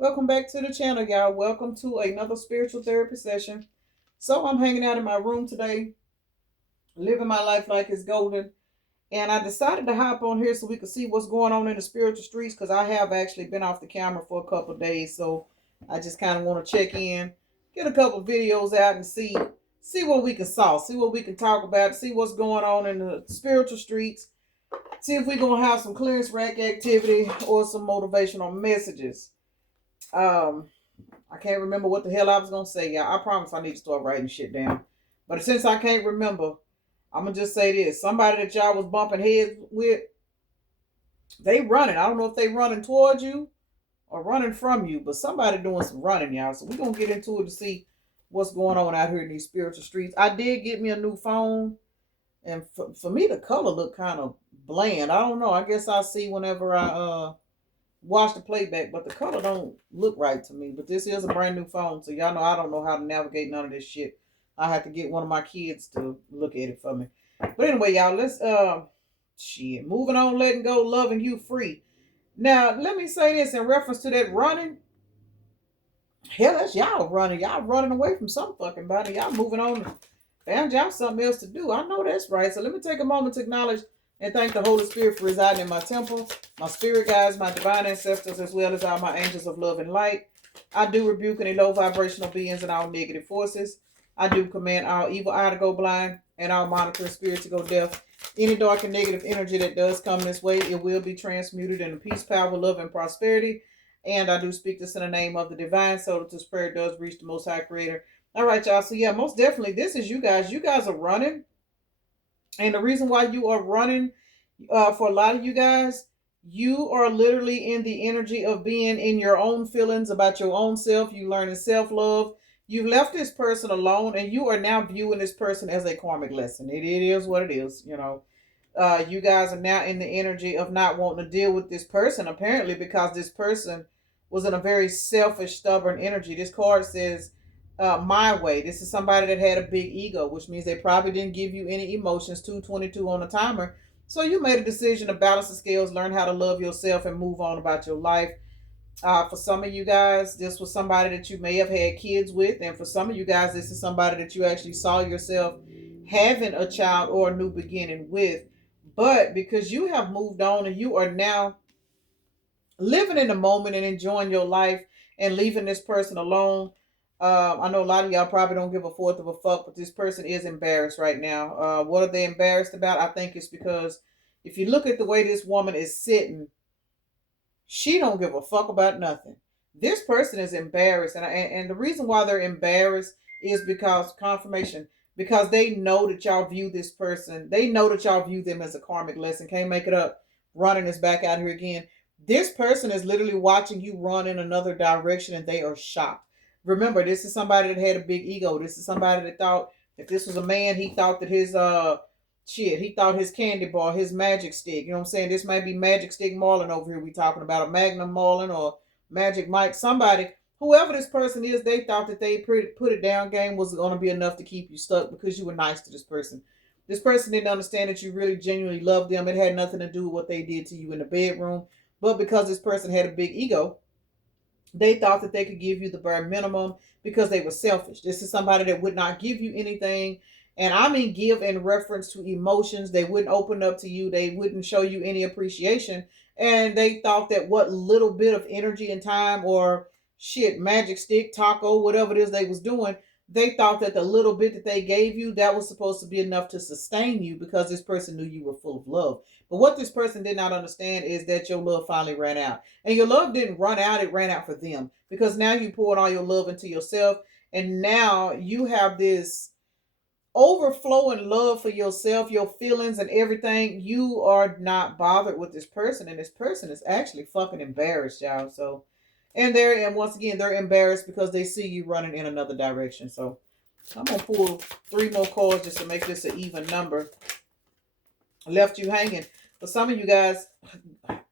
Welcome back to the channel, y'all. Welcome to another spiritual therapy session. So I'm hanging out in my room today, living my life like it's golden. And I decided to hop on here so we could see what's going on in the spiritual streets because I have actually been off the camera for a couple of days. So I just kind of want to check in, get a couple of videos out and see what we can solve, see what we can talk about, see what's going on in the spiritual streets, see if we're going to have some clearance rack activity or some motivational messages. Um, I can't remember what the hell I was gonna say, y'all. I promise I need to start writing shit down. But since I can't remember, I'm gonna just say this: somebody that y'all was bumping heads with, they running. I don't know if they running towards you or running from you, but somebody doing some running, y'all. So we're gonna get into it to see what's going on out here in these spiritual streets. I did get me a new phone, and for me the color looked kind of bland. I don't know. I guess I'll see whenever I watch the playback, but the color don't look right to me. But this is a brand new phone, so y'all know I don't know how to navigate none of this shit. I have to get one of my kids to look at it for me. But anyway, y'all, let's shit. Moving on, letting go, loving you free. Now, let me say this in reference to that running. Hell, that's y'all running. Y'all running away from some fucking body. Y'all moving on. Found y'all something else to do. I know that's right. So let me take a moment to acknowledge and thank the Holy Spirit for residing in my temple, my spirit guides, my divine ancestors, as well as all my angels of love and light. I do rebuke any low vibrational beings and all negative forces. I do command all evil eye to go blind and all monitoring spirits to go deaf. Any dark and negative energy that does come this way, it will be transmuted into peace, power, love, and prosperity. And I do speak this in the name of the divine, so that this prayer does reach the Most High Creator. All right, y'all. So yeah, most definitely, this is you guys. You guys are running, and the reason why you are running, for a lot of you guys, you are literally in the energy of being in your own feelings about your own self. You learning self love. You've left this person alone, and you are now viewing this person as a karmic lesson. It is what it is, you know. You guys are now in the energy of not wanting to deal with this person, apparently, because this person was in a very selfish, stubborn energy. This card says, my way. This is somebody that had a big ego, which means they probably didn't give you any emotions. 222 on the timer. So you made a decision to balance the scales, learn how to love yourself, and move on about your life. For some of you guys, this was somebody that you may have had kids with, and for some of you guys, this is somebody that you actually saw yourself having a child or a new beginning with. But because you have moved on and you are now living in the moment and enjoying your life and leaving this person alone, I know a lot of y'all probably don't give a fourth of a fuck, but this person is embarrassed right now. What are they embarrassed about? I think it's because if you look at the way this woman is sitting, she don't give a fuck about nothing. This person is embarrassed, and the reason why they're embarrassed is because confirmation, because they know that y'all view this person, they know that y'all view them as a karmic lesson. Can't make it up. Running is back out here again. This person is literally watching you run in another direction, and they are shocked. Remember, this is somebody that had a big ego. This is somebody that thought if this was a man, he thought that his he thought his candy bar, his magic stick. You know what I'm saying? This might be Magic Stick Marlin over here. We talking about a Magnum Marlin or Magic Mike. Somebody, whoever this person is, they thought that they put it down game was going to be enough to keep you stuck because you were nice to this person. This person didn't understand that you really genuinely loved them. It had nothing to do with what they did to you in the bedroom. But because this person had a big ego, they thought that they could give you the bare minimum because they were selfish. This is somebody that would not give you anything. And I mean, give in reference to emotions. They wouldn't open up to you. They wouldn't show you any appreciation. And they thought that what little bit of energy and time or shit, magic stick, taco, whatever it is they was doing, they thought that the little bit that they gave you, that was supposed to be enough to sustain you because this person knew you were full of love. But what this person did not understand is that your love finally ran out. And your love didn't run out, it ran out for them. Because now you poured all your love into yourself. And now you have this overflowing love for yourself, your feelings, and everything. You are not bothered with this person. And this person is actually fucking embarrassed, y'all. So, and once again, they're embarrassed because they see you running in another direction. So, I'm going to pull 3 more cards just to make this an even number. Left you hanging. For some of you guys,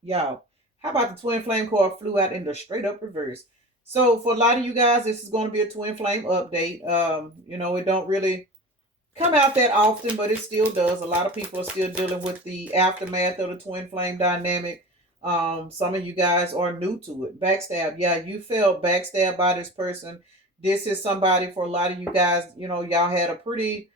y'all, how about the twin flame card flew out in the straight up reverse? So for a lot of you guys, this is going to be a twin flame update. It don't really come out that often, but it still does. A lot of people are still dealing with the aftermath of the twin flame dynamic. Some of you guys are new to it. Backstab. Yeah, you felt backstabbed by this person. This is somebody, for a lot of you guys, y'all had a pretty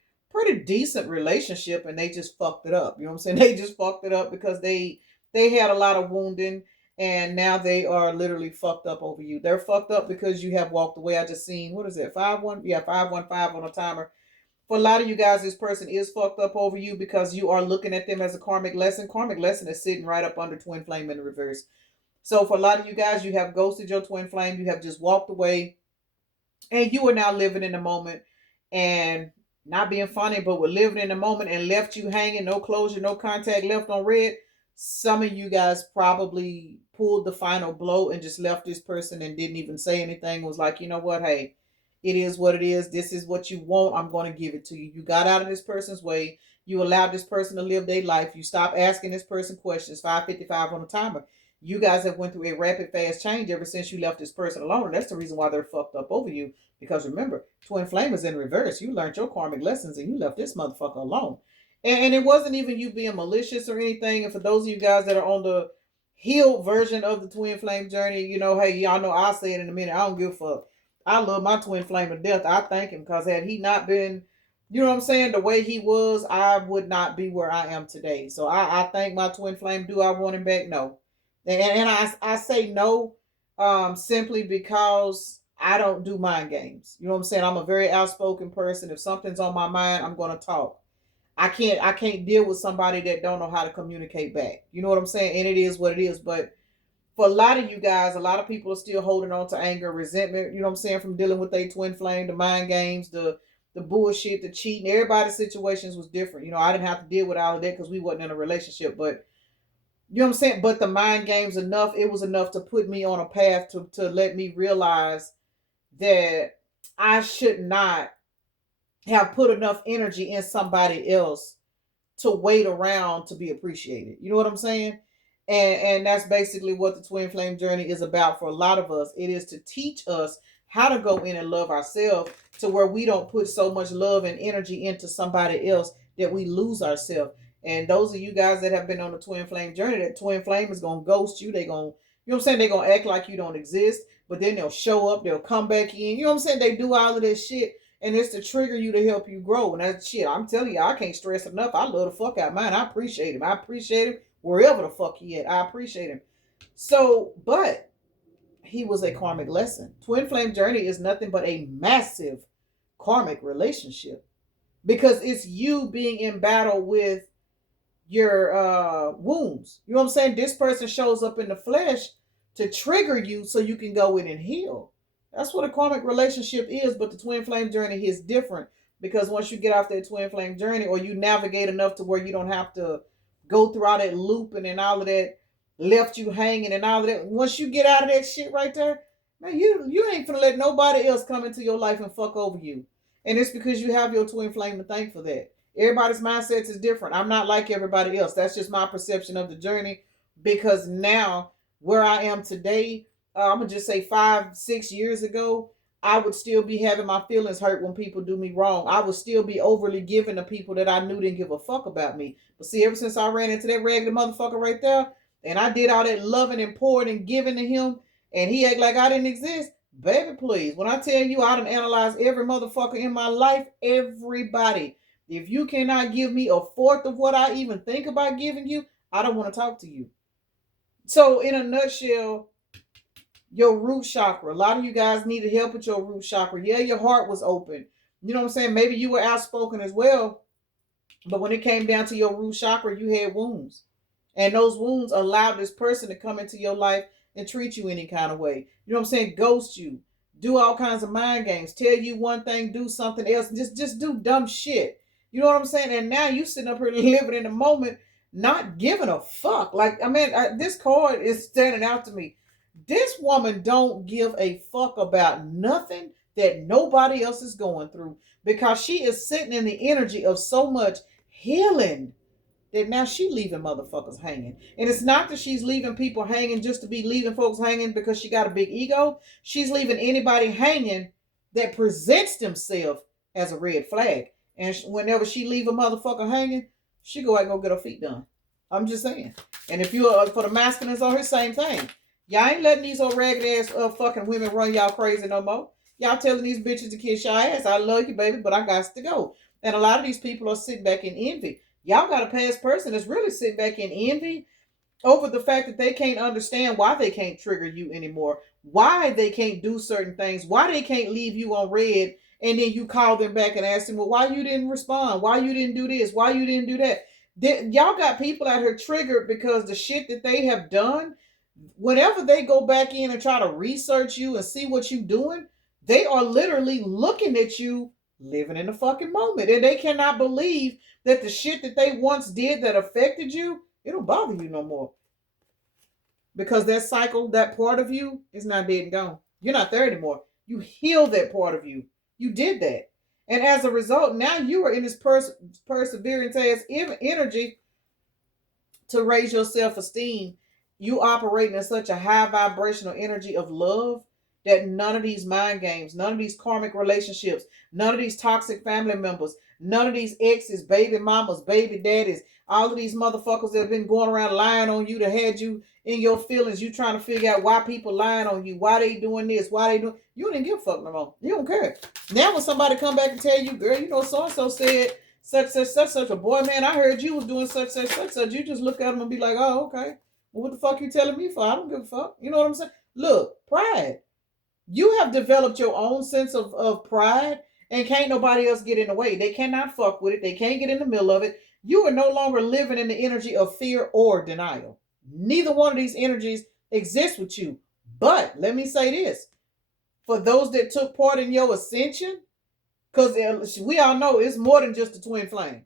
decent relationship and they just fucked it up. You know what I'm saying? They just fucked it up because they had a lot of wounding and now they are literally fucked up over you. They're fucked up because you have walked away. I just seen, what is it? 5-1? Yeah, 515 on a timer. For a lot of you guys, this person is fucked up over you because you are looking at them as a karmic lesson. Karmic lesson is sitting right up under twin flame in the reverse. So for a lot of you guys, you have ghosted your twin flame. You have just walked away and you are now living in the moment and not being funny, but we're living in the moment and left you hanging, no closure, no contact, left on red. Some of you guys probably pulled the final blow and just left this person and didn't even say anything. Was like, you know what, hey, it is what it is. This is what you want. I'm going to give it to you. You got out of this person's way. You allowed this person to live their life. You stopped asking this person questions. 5:55 on the timer. You guys have went through a rapid fast change ever since you left this person alone. And that's the reason why they're fucked up over you. Because remember, twin flame is in reverse. You learned your karmic lessons and you left this motherfucker alone. And it wasn't even you being malicious or anything. And for those of you guys that are on the healed version of the twin flame journey, hey, y'all know I'll say it in a minute. I don't give a fuck. I love my twin flame to death. I thank him because had he not been, you know what I'm saying, the way he was, I would not be where I am today. So I thank my twin flame. Do I want him back? No. And I say no simply because I don't do mind games. You know what I'm saying? I'm a very outspoken person. If something's on my mind, I'm going to talk. I can't deal with somebody that don't know how to communicate back. You know what I'm saying? And it is what it is. But for a lot of you guys, a lot of people are still holding on to anger, resentment, you know what I'm saying, from dealing with their twin flame, the mind games, the bullshit, the cheating. Everybody's situations was different. I didn't have to deal with all of that because we wasn't in a relationship. But you know what I'm saying? But the mind games enough, it was enough to put me on a path to let me realize that I should not have put enough energy in somebody else to wait around to be appreciated. You know what I'm saying? And that's basically what the twin flame journey is about for a lot of us. It is to teach us how to go in and love ourselves to where we don't put so much love and energy into somebody else that we lose ourselves. And those of you guys that have been on the twin flame journey, that twin flame is gonna ghost you. They gonna, you know what I'm saying? They're gonna act like you don't exist, but then they'll show up, they'll come back in. You know what I'm saying? They do all of this shit and it's to trigger you to help you grow. And that shit, I'm telling you, I can't stress enough. I love the fuck out of mine. I appreciate him. I appreciate him wherever the fuck he at. I appreciate him. So, but he was a karmic lesson. Twin flame journey is nothing but a massive karmic relationship because it's you being in battle with your wounds. You know what I'm saying? This person shows up in the flesh to trigger you so you can go in and heal. That's what a karmic relationship is, but the twin flame journey is different because once you get off that twin flame journey or you navigate enough to where you don't have to go through all that looping and all of that left you hanging and all of that. Once you get out of that shit right there, man, you ain't gonna let nobody else come into your life and fuck over you. And it's because you have your twin flame to thank for that. Everybody's mindsets is different. I'm not like everybody else. That's just my perception of the journey because now where I am today, I'm gonna just say 5-6 years ago, I would still be having my feelings hurt when people do me wrong. I would still be overly giving to people that I knew didn't give a fuck about me. But see, ever since I ran into that regular motherfucker right there, and I did all that loving and pouring and giving to him, and he act like I didn't exist, baby, please. When I tell you I done analyzed every motherfucker in my life, everybody. If you cannot give me a fourth of what I even think about giving you, I don't want to talk to you. So in a nutshell, your root chakra. A lot of you guys needed help with your root chakra. Yeah, your heart was open. You know what I'm saying? Maybe you were outspoken as well. But when it came down to your root chakra, you had wounds. And those wounds allowed this person to come into your life and treat you any kind of way. You know what I'm saying? Ghost you. Do all kinds of mind games. Tell you one thing, do something else. Just do dumb shit. You know what I'm saying? And now you sitting up here living in the moment, not giving a fuck. Like, I mean, this card is standing out to me. This woman don't give a fuck about nothing that nobody else is going through because she is sitting in the energy of so much healing that now she leaving motherfuckers hanging. And it's not that she's leaving people hanging just to be leaving folks hanging because she got a big ego. She's leaving anybody hanging that presents themselves as a red flag. And whenever she leave a motherfucker hanging, she go out and go get her feet done. I'm just saying. And if you are for the masculines on here, same thing. Y'all ain't letting these old ragged ass fucking women run y'all crazy no more. Y'all telling these bitches to kiss your ass. I love you, baby, but I got to go. And a lot of these people are sitting back in envy. Y'all got a past person that's really sitting back in envy over the fact that they can't understand why they can't trigger you anymore, why they can't do certain things, why they can't leave you on red, and then you call them back and ask them, well, why you didn't respond, why you didn't do this, why you didn't do that. Y'all got people out here triggered because the shit that they have done, whenever they go back in and try to research you and see what you're doing, they are literally looking at you living in the fucking moment. And they cannot believe that the shit that they once did that affected you, it don't bother you no more. Because that cycle, that part of you is not dead and gone. You're not there anymore. You healed that part of you. You did that. And as a result, now you are in this perseverance ass energy to raise your self-esteem. You operate in such a high vibrational energy of love that none of these mind games, none of these karmic relationships, none of these toxic family members, none of these exes, baby mamas, baby daddies, all of these motherfuckers that have been going around lying on you, that had you in your feelings, you trying to figure out why people lying on you, why they doing this, why they doing, you didn't give a fuck no more. You don't care. Now when somebody come back and tell you, girl, you know, so-and-so said such a boy, man, I heard you was doing such, you just look at them and be like, oh, okay. Well, what the fuck you telling me for? I don't give a fuck. You know what I'm saying? Look, pride. You have developed your own sense of pride, and can't nobody else get in the way. They cannot fuck with it. They can't get in the middle of it. You are no longer living in the energy of fear or denial. Neither one of these energies exists with you. But let me say this. For those that took part in your ascension, because we all know it's more than just the twin flame.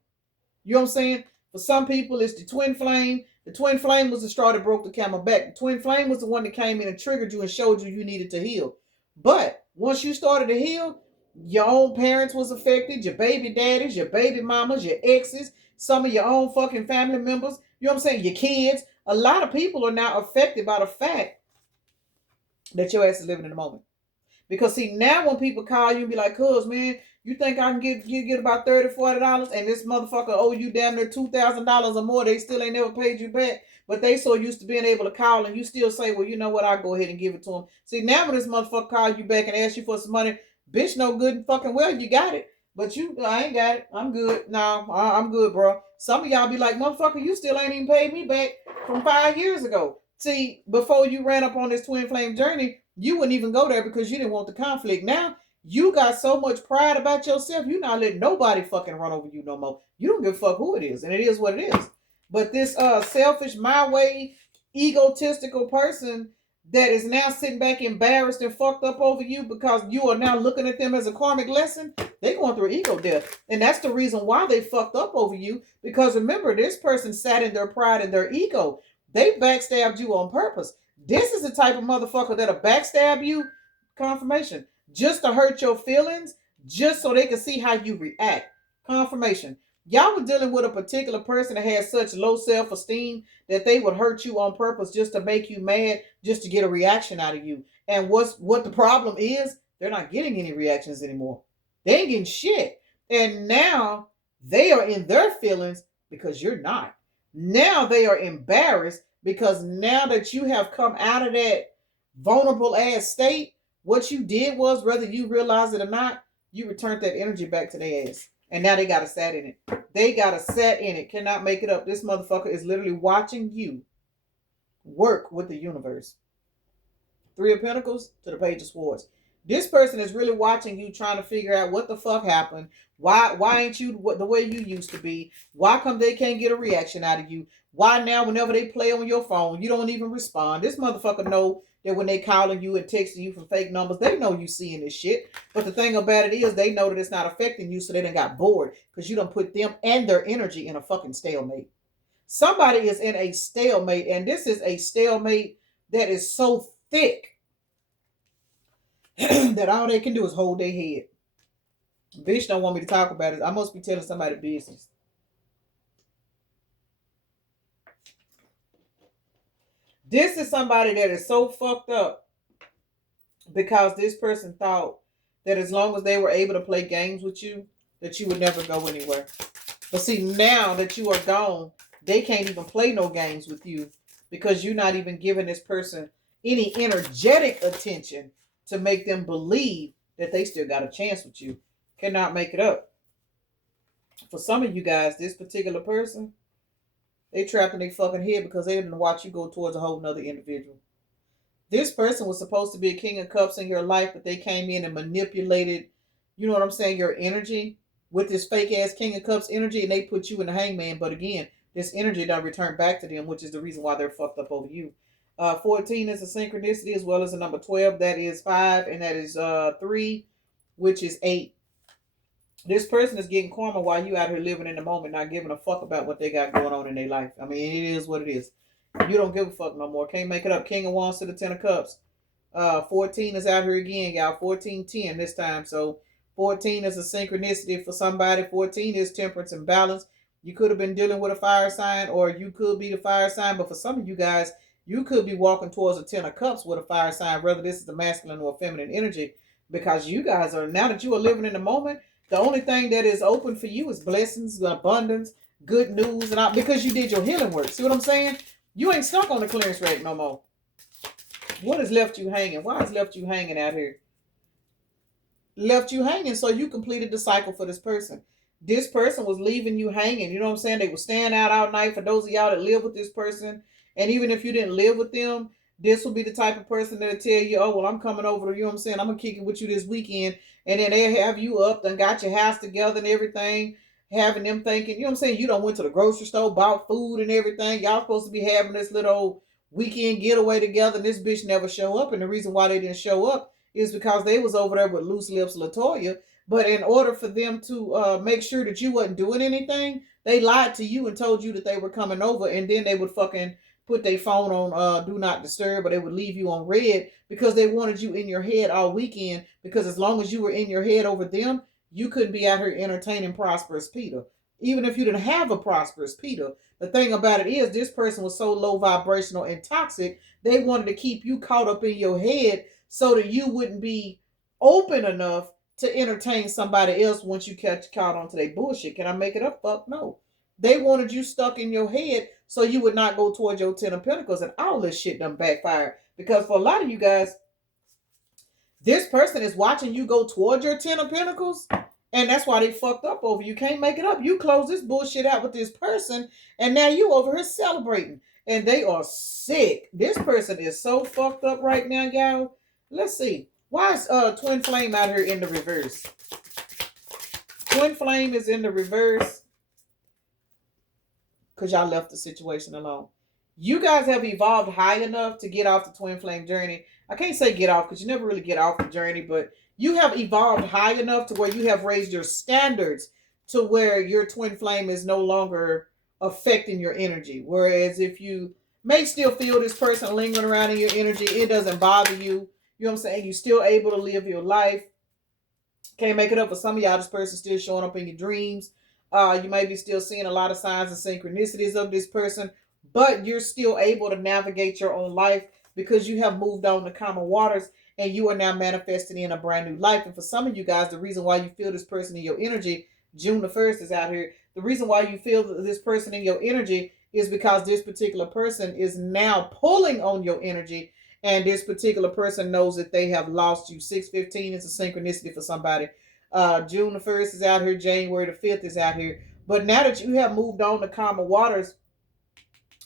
You know what I'm saying? For some people, it's the twin flame. The twin flame was the straw that broke the camel back. The twin flame was the one that came in and triggered you and showed you needed to heal. But once you started to heal, your own parents was affected, your baby daddies, your baby mamas, your exes, some of your own fucking family members, you know what I'm saying, your kids. A lot of people are now affected by the fact that your ass is living in the moment. Because see, now when people call you and be like, cuz, man, you think I can get about $30, $40 and this motherfucker owe you damn near $2,000 or more, they still ain't never paid you back, but they so used to being able to call and you still say, well, you know what, I'll go ahead and give it to them. See, now when this motherfucker call you back and ask you for some money, bitch, no good and fucking well, you got it. But I ain't got it. I'm good. No, I'm good, bro. Some of y'all be like, motherfucker, you still ain't even paid me back from 5 years ago. See, before you ran up on this twin flame journey, you wouldn't even go there because you didn't want the conflict. Now, you got so much pride about yourself, you're not letting nobody fucking run over you no more. You don't give a fuck who it is, and it is what it is. But this selfish, my way, egotistical person that is now sitting back embarrassed and fucked up over you because you are now looking at them as a karmic lesson, they going through ego death. And that's the reason why they fucked up over you. Because remember, this person sat in their pride and their ego. They backstabbed you on purpose. This is the type of motherfucker that'll backstab you, confirmation, just to hurt your feelings, just so they can see how you react. Confirmation. Y'all were dealing with a particular person that had such low self-esteem that they would hurt you on purpose just to make you mad, just to get a reaction out of you. And what the problem is, they're not getting any reactions anymore. They ain't getting shit. And now they are in their feelings because you're not. Now they are embarrassed because now that you have come out of that vulnerable ass state, what you did was, whether you realize it or not, you returned that energy back to their ass. And now they got to sat in it. They got to sat in it. Cannot make it up. This motherfucker is literally watching you work with the universe. 3 of Pentacles to the Page of Swords. This person is really watching you, trying to figure out what the fuck happened. Why ain't you the way you used to be? Why come they can't get a reaction out of you? Why now whenever they play on your phone, you don't even respond? This motherfucker know that when they calling you and texting you from fake numbers, they know you seeing this shit. But the thing about it is they know that it's not affecting you, so they done got bored because you done put them and their energy in a fucking stalemate. Somebody is in a stalemate, and this is a stalemate that is so thick that all they can do is hold their head. Bitch don't want me to talk about it. I must be telling somebody business. This is somebody that is so fucked up because this person thought that as long as they were able to play games with you, that you would never go anywhere. But see, now that you are gone, they can't even play no games with you because you're not even giving this person any energetic attention to make them believe that they still got a chance with you. Cannot make it up. For some of you guys, this particular person, they trapped in their fucking head because they didn't watch you go towards a whole nother individual. This person was supposed to be a king of cups in your life, but they came in and manipulated, you know what I'm saying, your energy with this fake ass king of cups energy, and they put you in the hangman. But again, this energy don't return back to them, which is the reason why they're fucked up over you. 14 is a synchronicity as well as a number 12. That is 5, and that is 3, which is 8. This person is getting karma while you out here living in the moment, not giving a fuck about what they got going on in their life. I mean, it is what it is. You don't give a fuck no more. Can't make it up. King of Wands to the 10 of Cups. 14 is out here again, y'all. 14-10 this time. So 14 is a synchronicity for somebody. 14 is temperance and balance. You could have been dealing with a fire sign, or you could be the fire sign. But for some of you guys, you could be walking towards a 10 of Cups with a fire sign, whether this is the masculine or feminine energy. Because you guys are, now that you are living in the moment, the only thing that is open for you is blessings, abundance, good news, and because you did your healing work. See what I'm saying? You ain't stuck on the clearance rate no more. What has left you hanging? Why has left you hanging out here? Left you hanging so you completed the cycle for this person. This person was leaving you hanging. You know what I'm saying? They were staying out all night. For those of y'all that live with this person, and even if you didn't live with them, this will be the type of person that'll tell you, oh, well, I'm coming over to you. Know what I'm saying? I'm going to kick it with you this weekend. And then they'll have you up and got your house together and everything. Having them thinking, you know what I'm saying? You done went to the grocery store, bought food and everything. Y'all supposed to be having this little weekend getaway together. And this bitch never show up. And the reason why they didn't show up is because they was over there with loose lips LaToya. But in order for them to make sure that you wasn't doing anything, they lied to you and told you that they were coming over. And then they would fucking put their phone on do not disturb, or they would leave you on red because they wanted you in your head all weekend, because as long as you were in your head over them, you couldn't be out here entertaining prosperous Peter. Even if you didn't have a prosperous Peter, the thing about it is this person was so low vibrational and toxic, they wanted to keep you caught up in your head so that you wouldn't be open enough to entertain somebody else once you catch caught onto their bullshit. Can I make it up? Fuck no. They wanted you stuck in your head so you would not go towards your 10 of Pentacles, and all this shit done backfired. Because for a lot of you guys, this person is watching you go towards your 10 of Pentacles, and that's why they fucked up over you. Can't make it up. You close this bullshit out with this person, and now you over here celebrating. And they are sick. This person is so fucked up right now, y'all. Let's see. Why is Twin Flame out here in the reverse? Twin Flame is in the reverse because y'all left the situation alone. You guys have evolved high enough to get off the Twin Flame journey. I can't say get off because you never really get off the journey, but you have evolved high enough to where you have raised your standards to where your Twin Flame is no longer affecting your energy. Whereas if you may still feel this person lingering around in your energy, it doesn't bother you. You know what I'm saying? You're still able to live your life. Can't make it up for some of y'all. This person still showing up in your dreams. You may be still seeing a lot of signs and synchronicities of this person, but you're still able to navigate your own life because you have moved on to calmer waters and you are now manifesting in a brand new life. And for some of you guys, the reason why you feel this person in your energy, June the 1st is out here. The reason why you feel this person in your energy is because this particular person is now pulling on your energy, and this particular person knows that they have lost you. 615 is a synchronicity for somebody. June the 1st is out here. January the 5th is out here. But now that you have moved on to calmer waters,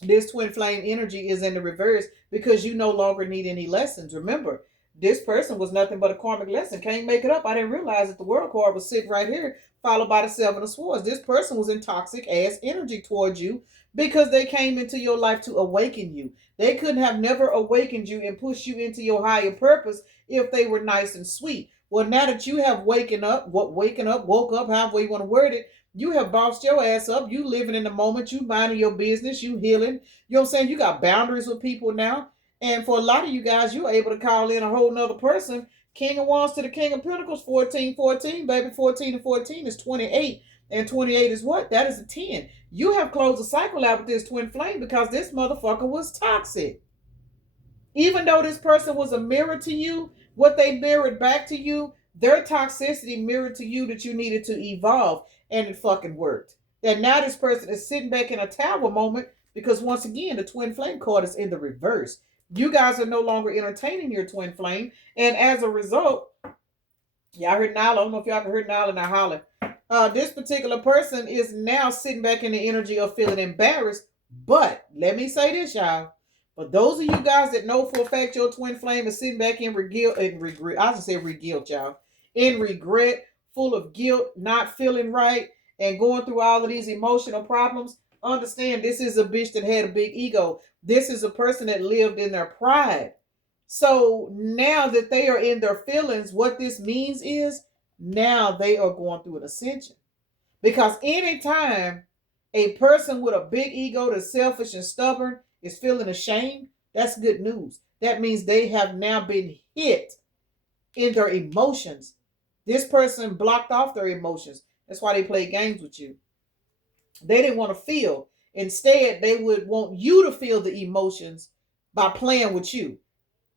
this Twin Flame energy is in the reverse because you no longer need any lessons. Remember, this person was nothing but a karmic lesson. Can't make it up. I didn't realize that the World card was sitting right here, followed by the 7 of Swords. This person was in toxic ass energy towards you because they came into your life to awaken you. They couldn't have never awakened you and pushed you into your higher purpose if they were nice and sweet. Well, now that you have woke up, however you want to word it, you have bossed your ass up. You living in the moment. You minding your business. You healing. You know what I'm saying? You got boundaries with people now. And for a lot of you guys, you're able to call in a whole nother person. King of Wands to the King of Pentacles, 14, baby. 14 and 14 is 28. And 28 is what? That is a 10. You have closed the cycle out with this Twin Flame because this motherfucker was toxic. Even though this person was a mirror to you, what they mirrored back to you, their toxicity mirrored to you that you needed to evolve. And it fucking worked. And now this person is sitting back in a tower moment because once again, the twin flame card is in the reverse. You guys are no longer entertaining your twin flame. And as a result, y'all heard Nala. I don't know if y'all heard Nala now holler. This particular person is now sitting back in the energy of feeling embarrassed. But let me say this, y'all. For those of you guys that know for a fact your twin flame is sitting back in regret, I just say regret, y'all. In regret, full of guilt, not feeling right, and going through all of these emotional problems. Understand this is a bitch that had a big ego. This is a person that lived in their pride. So now that they are in their feelings, what this means is now they are going through an ascension. Because anytime a person with a big ego that's selfish and stubborn is feeling ashamed, that's good news. That means they have now been hit in their emotions. This person blocked off their emotions. That's why they play games with you. They didn't want to feel. Instead, they would want you to feel the emotions by playing with you.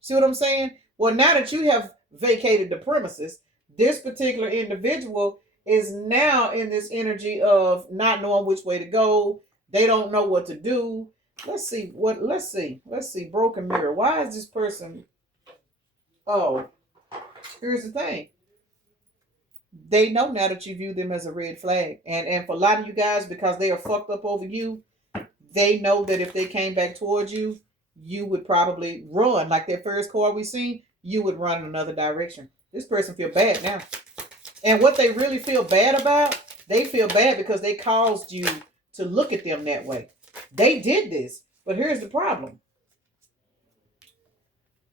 See what I'm saying? Well, now that you have vacated the premises, this particular individual is now in this energy of not knowing which way to go. They don't know what to do. Let's see. Broken mirror. Why is this person? Oh, here's the thing. They know now that you view them as a red flag. And for a lot of you guys, because they are fucked up over you, they know that if they came back towards you, you would probably run. Like that first card we seen, you would run in another direction. This person feel bad now. And what they really feel bad about, they feel bad because they caused you to look at them that way. They did this. But here's the problem.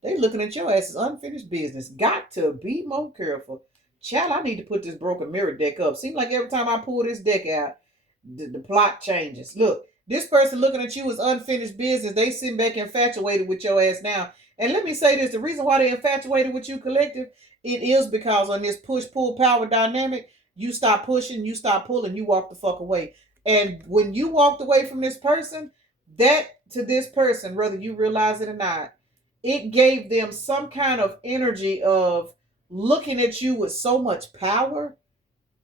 They looking at your ass as unfinished business. Got to be more careful. Child, I need to put this broken mirror deck up. Seems like every time I pull this deck out, the plot changes. Look, this person looking at you as unfinished business. They sitting back infatuated with your ass now. And let me say this. The reason why they infatuated with you, collective, it is because on this push-pull power dynamic, you stop pushing, you stop pulling, you walk the fuck away. And when you walked away from this person, that to this person, whether you realize it or not, it gave them some kind of energy of looking at you with so much power,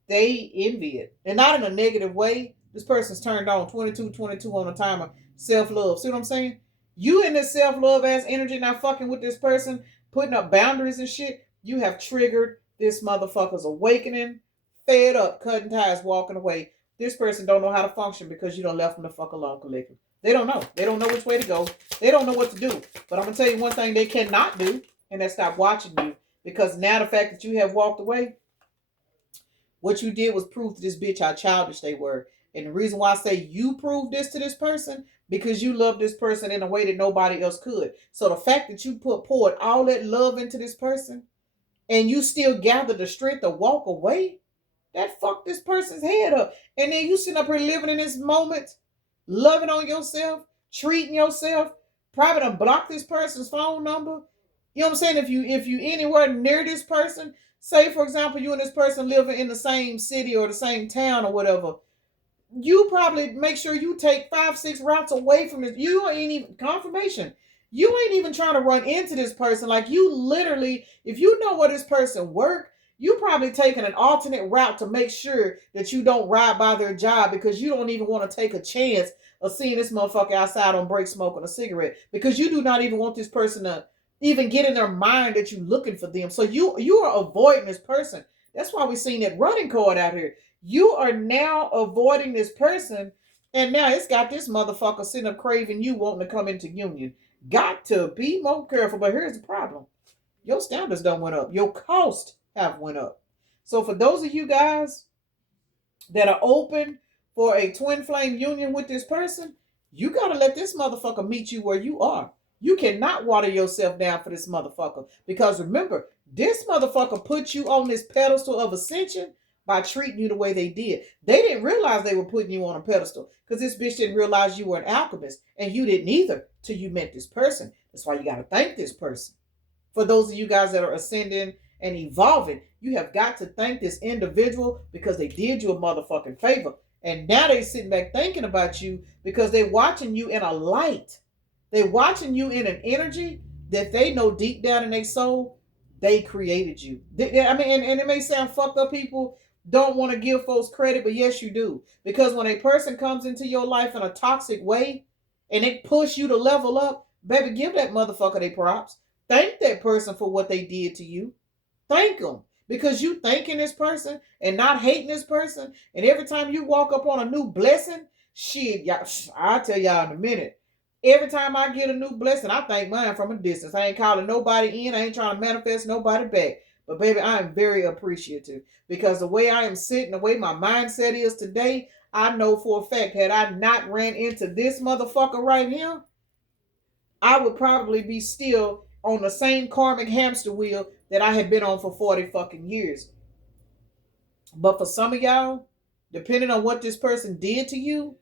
they envy it. And not in a negative way. This person's turned on 22 on a timer. Self-love. See what I'm saying? You in this self-love ass energy not fucking with this person, putting up boundaries and shit, you have triggered this motherfucker's awakening, fed up, cutting ties, walking away. This person don't know how to function because you don't left them the fuck alone, collective. They don't know. They don't know which way to go. They don't know what to do. But I'm going to tell you one thing they cannot do, and that's stop watching you. Because now the fact that you have walked away, what you did was prove to this bitch how childish they were. And the reason why I say you proved this to this person, because you love this person in a way that nobody else could. So the fact that you poured all that love into this person, and you still gathered the strength to walk away, that fucked this person's head up. And then you sitting up here living in this moment, loving on yourself, treating yourself, probably done block this person's phone number. You know what I'm saying? If you anywhere near this person, say for example you and this person living in the same city or the same town or whatever, you probably make sure you take 5-6 routes away from this. You ain't even confirmation. You ain't even trying to run into this person. Like you literally, if you know where this person work, you probably taking an alternate route to make sure that you don't ride by their job because you don't even want to take a chance of seeing this motherfucker outside on break smoking a cigarette because you do not even want this person to even get in their mind that you're looking for them. So you are avoiding this person. That's why we're seeing that running card out here. You are now avoiding this person, and now it's got this motherfucker sitting up craving you wanting to come into union. Got to be more careful. But here's the problem. Your standards don't went up. Your cost have went up. So for those of you guys that are open for a twin flame union with this person, you got to let this motherfucker meet you where you are. You cannot water yourself down for this motherfucker. Because remember, this motherfucker put you on this pedestal of ascension by treating you the way they did. They didn't realize they were putting you on a pedestal because this bitch didn't realize you were an alchemist. And you didn't either till you met this person. That's why you got to thank this person. For those of you guys that are ascending and evolving, you have got to thank this individual because they did you a motherfucking favor. And now they sitting back thinking about you because they're watching you in a light. They're watching you in an energy that they know deep down in their soul, they created you. And it may sound fucked up, people. don't want to give folks credit, but yes, you do. Because when a person comes into your life in a toxic way and it push you to level up, baby, give that motherfucker their props. Thank that person for what they did to you. Thank them. Because you thanking this person and not hating this person. And every time you walk up on a new blessing, shit, y'all, I'll tell y'all in a minute. Every time I get a new blessing, I thank mine from a distance. I ain't calling nobody in. I ain't trying to manifest nobody back. But baby, I am very appreciative because the way I am sitting, the way my mindset is today, I know for a fact, had I not ran into this motherfucker right here, I would probably be still on the same karmic hamster wheel that I had been on for 40 fucking years. But for some of y'all, depending on what this person did to you,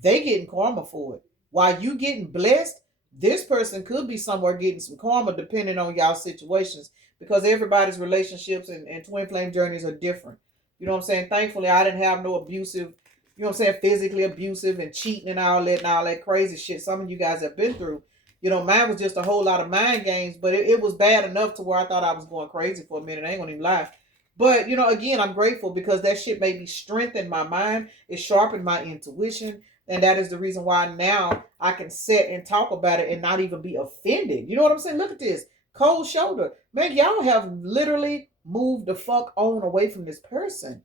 they getting karma for it. While you getting blessed, this person could be somewhere getting some karma depending on y'all situations because everybody's relationships and twin flame journeys are different. You know what I'm saying? Thankfully, I didn't have no abusive, you know what I'm saying, physically abusive and cheating and all that crazy shit some of you guys have been through. You know, mine was just a whole lot of mind games, but it was bad enough to where I thought I was going crazy for a minute. I ain't gonna even lie. But, you know, again, I'm grateful because that shit made me strengthen my mind. It sharpened my intuition. And that is the reason why now I can sit and talk about it and not even be offended. You know what I'm saying? Look at this. Cold shoulder. Man, y'all have literally moved the fuck on away from this person.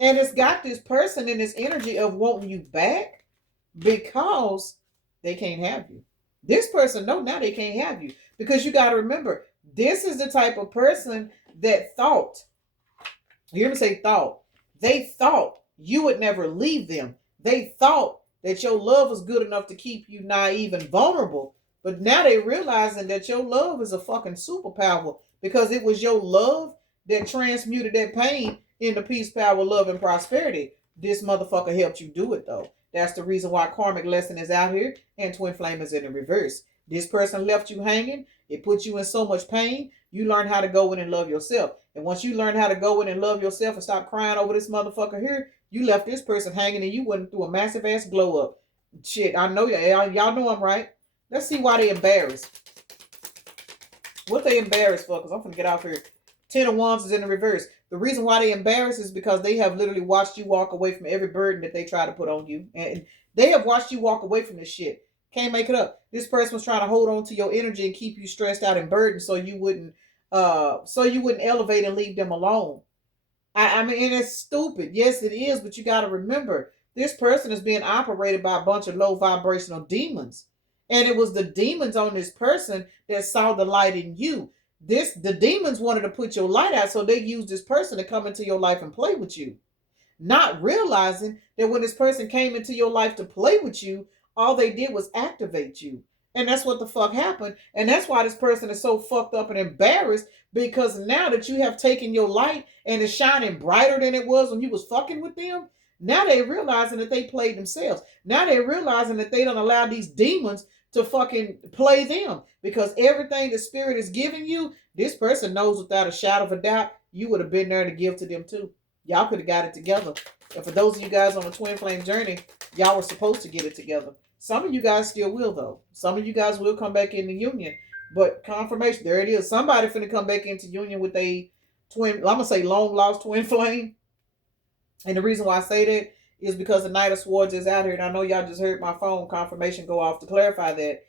And it's got this person in this energy of wanting you back because they can't have you. This person, no, now they can't have you. Because you got to remember, this is the type of person that thought, you hear me say thought, they thought you would never leave them. They thought that your love was good enough to keep you naive and vulnerable. But now they realizing that your love is a fucking superpower because it was your love that transmuted that pain into peace, power, love, and prosperity. This motherfucker helped you do it though. That's the reason why karmic lesson is out here and twin flame is in the reverse. This person left you hanging. It put you in so much pain. You learn how to go in and love yourself. And once you learn how to go in and love yourself and stop crying over this motherfucker here, you left this person hanging and you went through a massive ass glow up. Shit, I know y'all know I'm right. Let's see why they embarrassed. What they embarrassed for? Because I'm gonna get off here. 10 of Wands is in the reverse. The reason why they embarrassed is because they have literally watched you walk away from every burden that they try to put on you. And they have watched you walk away from this shit. Can't make it up. This person was trying to hold on to your energy and keep you stressed out and burdened so you wouldn't elevate and leave them alone. I mean, and it's stupid. Yes, it is, but you got to remember, this person is being operated by a bunch of low vibrational demons. And it was the demons on this person that saw the light in you. The demons wanted to put your light out, so they used this person to come into your life and play with you. Not realizing that when this person came into your life to play with you, all they did was activate you. And that's what the fuck happened. And that's why this person is so fucked up and embarrassed because now that you have taken your light and it's shining brighter than it was when you was fucking with them, now they realizing that they played themselves. Now they realizing that they don't allow these demons to fucking play them because everything the spirit is giving you, this person knows without a shadow of a doubt, you would have been there to give to them too. Y'all could have got it together. And for those of you guys on the twin flame journey, y'all were supposed to get it together. Some of you guys still will though. Some of you guys will come back into union. But confirmation, there it is. Somebody finna come back into union with a twin, I'm gonna say long lost twin flame. And the reason why I say that is because the Knight of Swords is out here. And I know y'all just heard my phone confirmation go off to clarify that.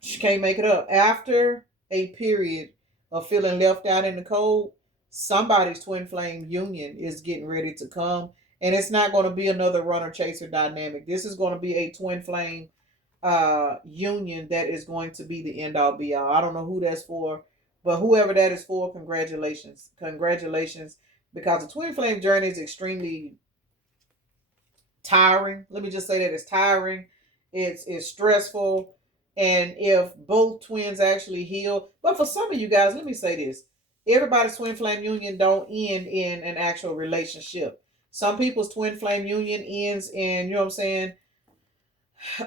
She can't make it up. After a period of feeling left out in the cold, somebody's twin flame union is getting ready to come. And it's not going to be another runner chaser dynamic. This is going to be a twin flame union that is going to be the end all be all. I don't know who that's for, but whoever that is for, congratulations. Congratulations. Because the twin flame journey is extremely tiring. Let me just say that it's tiring. It's stressful. And if both twins actually heal, but for some of you guys, let me say this. Everybody's twin flame union don't end in an actual relationship. Some people's twin flame union ends in, you know what I'm saying,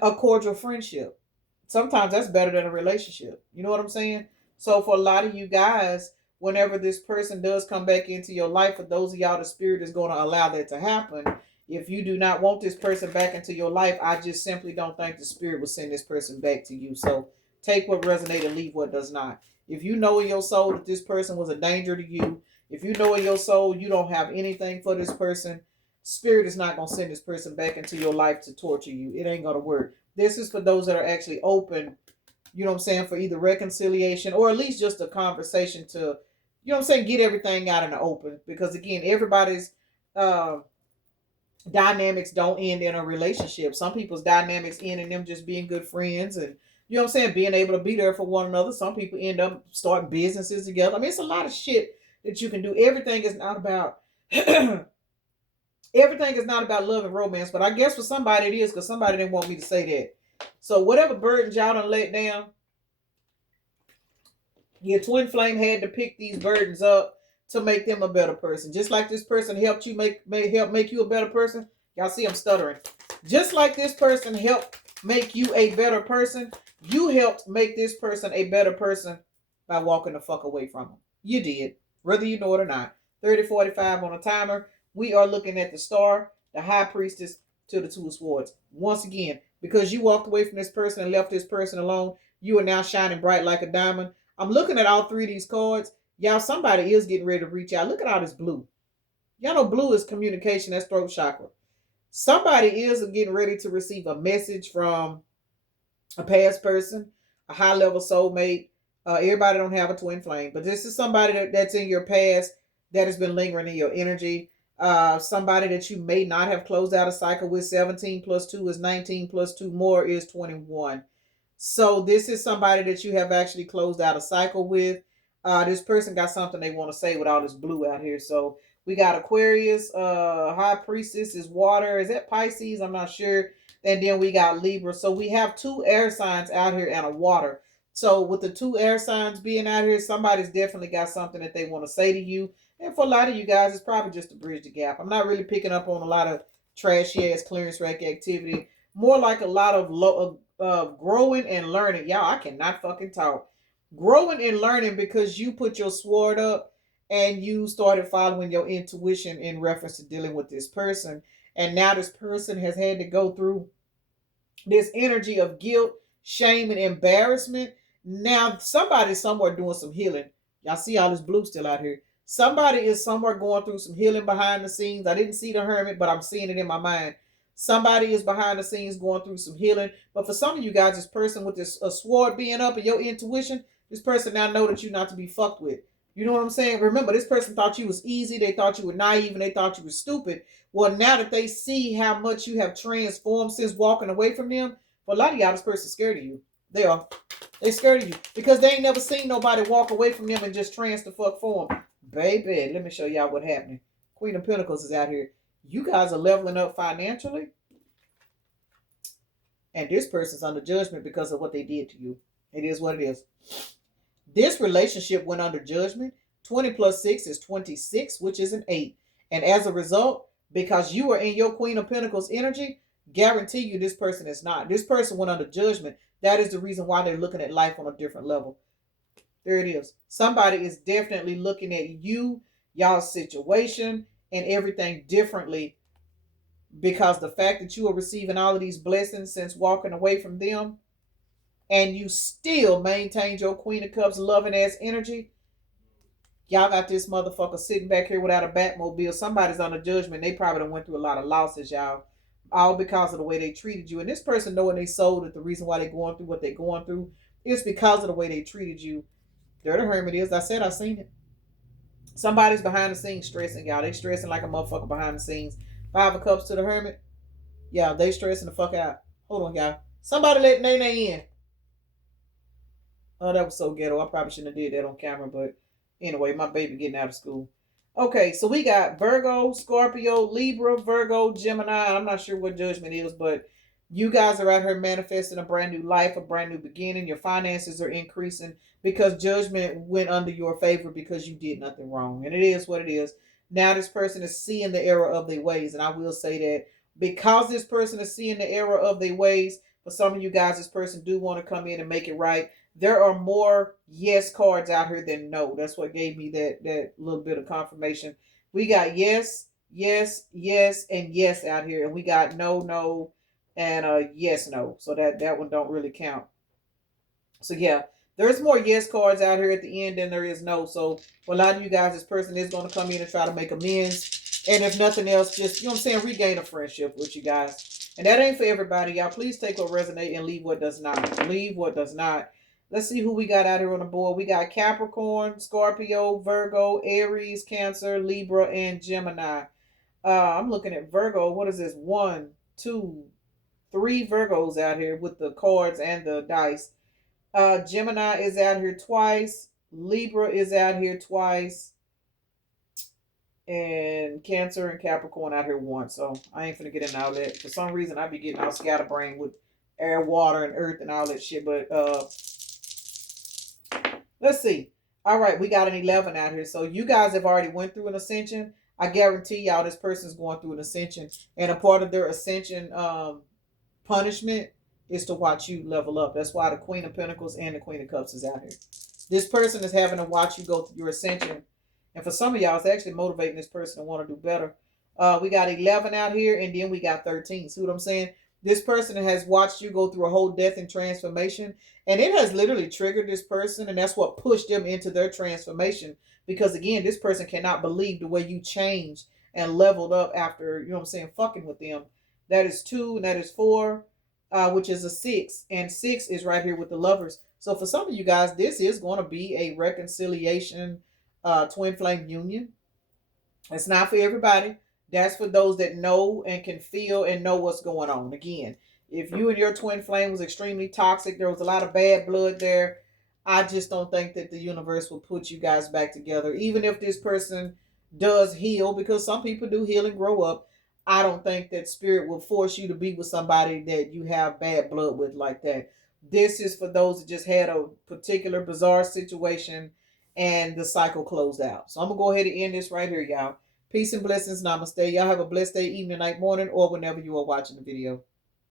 a cordial friendship. Sometimes that's better than a relationship. You know what I'm saying? So for a lot of you guys, whenever this person does come back into your life, for those of y'all, the spirit is going to allow that to happen. If you do not want this person back into your life, I just simply don't think the spirit will send this person back to you. So take what resonates and leave what does not. If you know in your soul that this person was a danger to you, If you know in your soul you don't have anything for this person, spirit is not going to send this person back into your life to torture you. It ain't going to work. This is for those that are actually open, you know what I'm saying, for either reconciliation or at least just a conversation to, you know what I'm saying, get everything out in the open. Because again, everybody's uh, dynamics don't end in a relationship. Some people's dynamics end in them just being good friends and, you know what I'm saying, being able to be there for one another. Some people end up starting businesses together. I mean, it's a lot of shit that you can do. Everything is not about everything is not about love and romance, but I guess for somebody it is, because somebody didn't want me to say that. So whatever burdens y'all done let down, your twin flame had to pick these burdens up to make them a better person. Just like this person helped you help make you a better person. Y'all see I'm stuttering. Just like this person helped make you a better person, you helped make this person a better person by walking the fuck away from them. You did, whether you know it or not. 30:45 on a timer. We are looking at the star, the high priestess, to the two of swords. Once again, because you walked away from this person and left this person alone, you are now shining bright like a diamond. I'm looking at all three of these cards. Y'all, somebody is getting ready to reach out. Look at all this blue. Y'all know blue is communication. That's throat chakra. Somebody is getting ready to receive a message from a past person, a high level soulmate. Everybody don't have a twin flame, but this is somebody that's in your past that has been lingering in your energy. Somebody that you may not have closed out a cycle with. 17 plus 2 is 19 plus 2 more is 21. So this is somebody that you have actually closed out a cycle with. This person got something they want to say with all this blue out here. So we got Aquarius, High Priestess is water. Is that Pisces? I'm not sure. And then we got Libra. So we have two air signs out here and a water. So with the two air signs being out here, somebody's definitely got something that they want to say to you. And for a lot of you guys, it's probably just to bridge the gap. I'm not really picking up on a lot of trashy ass clearance rack activity. More like a lot of growing and learning. Y'all, I cannot fucking talk. Growing and learning because you put your sword up and you started following your intuition in reference to dealing with this person. And now this person has had to go through this energy of guilt, shame, and embarrassment. Now somebody's somewhere doing some healing. Y'all see all this blue still out here. Somebody is somewhere going through some healing behind the scenes. I didn't see the hermit, but I'm seeing it in my mind. Somebody is behind the scenes going through some healing. But for some of you guys, this person with this sword being up and your intuition, this person now know that you're not to be fucked with. You know what I'm saying? Remember, this person thought you was easy. They thought you were naive and they thought you were stupid. Well, now that they see how much you have transformed since walking away from them, for a lot of y'all, this person's scared of you. They are. They scared of you because they ain't never seen nobody walk away from them and just trans the fuck for them. Baby, let me show y'all what happening. Queen of Pentacles is out here. You guys are leveling up financially. And this person's under judgment because of what they did to you. It is what it is. This relationship went under judgment. 20 plus 6 is 26, which is an 8. And as a result, because you are in your Queen of Pentacles energy, guarantee you this person is not. This person went under judgment. That is the reason why they're looking at life on a different level. There it is. Somebody is definitely looking at you, y'all's situation, and everything differently because the fact that you are receiving all of these blessings since walking away from them and you still maintained your Queen of Cups loving ass energy, y'all got this motherfucker sitting back here without a Batmobile. Somebody's under judgment. They probably done went through a lot of losses, y'all. All because of the way they treated you. And this person knowing they sold that the reason why they're going through what they're going through is because of the way they treated you. There the hermit is. I said I seen it. Somebody's behind the scenes stressing, y'all. They stressing like a motherfucker behind the scenes. 5 of Cups to the hermit. Yeah, they stressing the fuck out. Hold on, y'all. Somebody let Nene in. Oh, that was so ghetto. I probably shouldn't have did that on camera, but anyway, my baby getting out of school. Okay, so we got Virgo, Scorpio, Libra, Virgo, Gemini. I'm not sure what judgment is, but you guys are out here manifesting a brand new life, a brand new beginning. Your finances are increasing because judgment went under your favor because you did nothing wrong. And it is what it is. Now this person is seeing the error of their ways. And I will say that because this person is seeing the error of their ways, for some of you guys, this person do want to come in and make it right. There are more yes cards out here than no. That's what gave me that little bit of confirmation. We got yes, yes, yes, and yes out here. And we got no, no, and yes, no. So that one don't really count. So yeah, There's more yes cards out here at the end than there is no. So for a lot of you guys, this person is going to come in and try to make amends. And if nothing else, just, you know what I'm saying, regain a friendship with you guys. And that ain't for everybody, y'all. Please take what resonates and leave what does not. Leave what does not. Let's see who we got out here on the board. We got Capricorn, Scorpio, Virgo, Aries, Cancer, Libra, and Gemini. I'm looking at Virgo. What is this? One, two, three Virgos out here with the cards and the dice. Gemini is out here twice. Libra is out here twice. And Cancer and Capricorn out here once. So I ain't finna get in all that. For some reason, I be getting all scatterbrained with air, water, and earth and all that shit. But let's see. All right, we got an 11 out here. So you guys have already went through an ascension. I guarantee y'all this person's going through an ascension. And a part of their ascension punishment is to watch you level up. That's why the Queen of Pentacles and the Queen of Cups is out here. This person is having to watch you go through your ascension. And for some of y'all, it's actually motivating this person to want to do better. We got 11 out here, and then we got 13. See what I'm saying? This person has watched you go through a whole death and transformation, and it has literally triggered this person, and that's what pushed them into their transformation. Because again, this person cannot believe the way you changed and leveled up after, you know what I'm saying, fucking with them. That is 2, and that is 4, which is a 6, and 6 is right here with the Lovers. So for some of you guys, this is going to be a reconciliation, twin flame union. It's not for everybody. That's for those that know and can feel and know what's going on. Again, if you and your twin flame was extremely toxic, there was a lot of bad blood there, I just don't think that the universe will put you guys back together. Even if this person does heal, because some people do heal and grow up, I don't think that spirit will force you to be with somebody that you have bad blood with like that. This is for those that just had a particular bizarre situation and the cycle closed out. So I'm going to go ahead and end this right here, y'all. Peace and blessings. Namaste. Y'all have a blessed day, evening, night, morning, or whenever you are watching the video.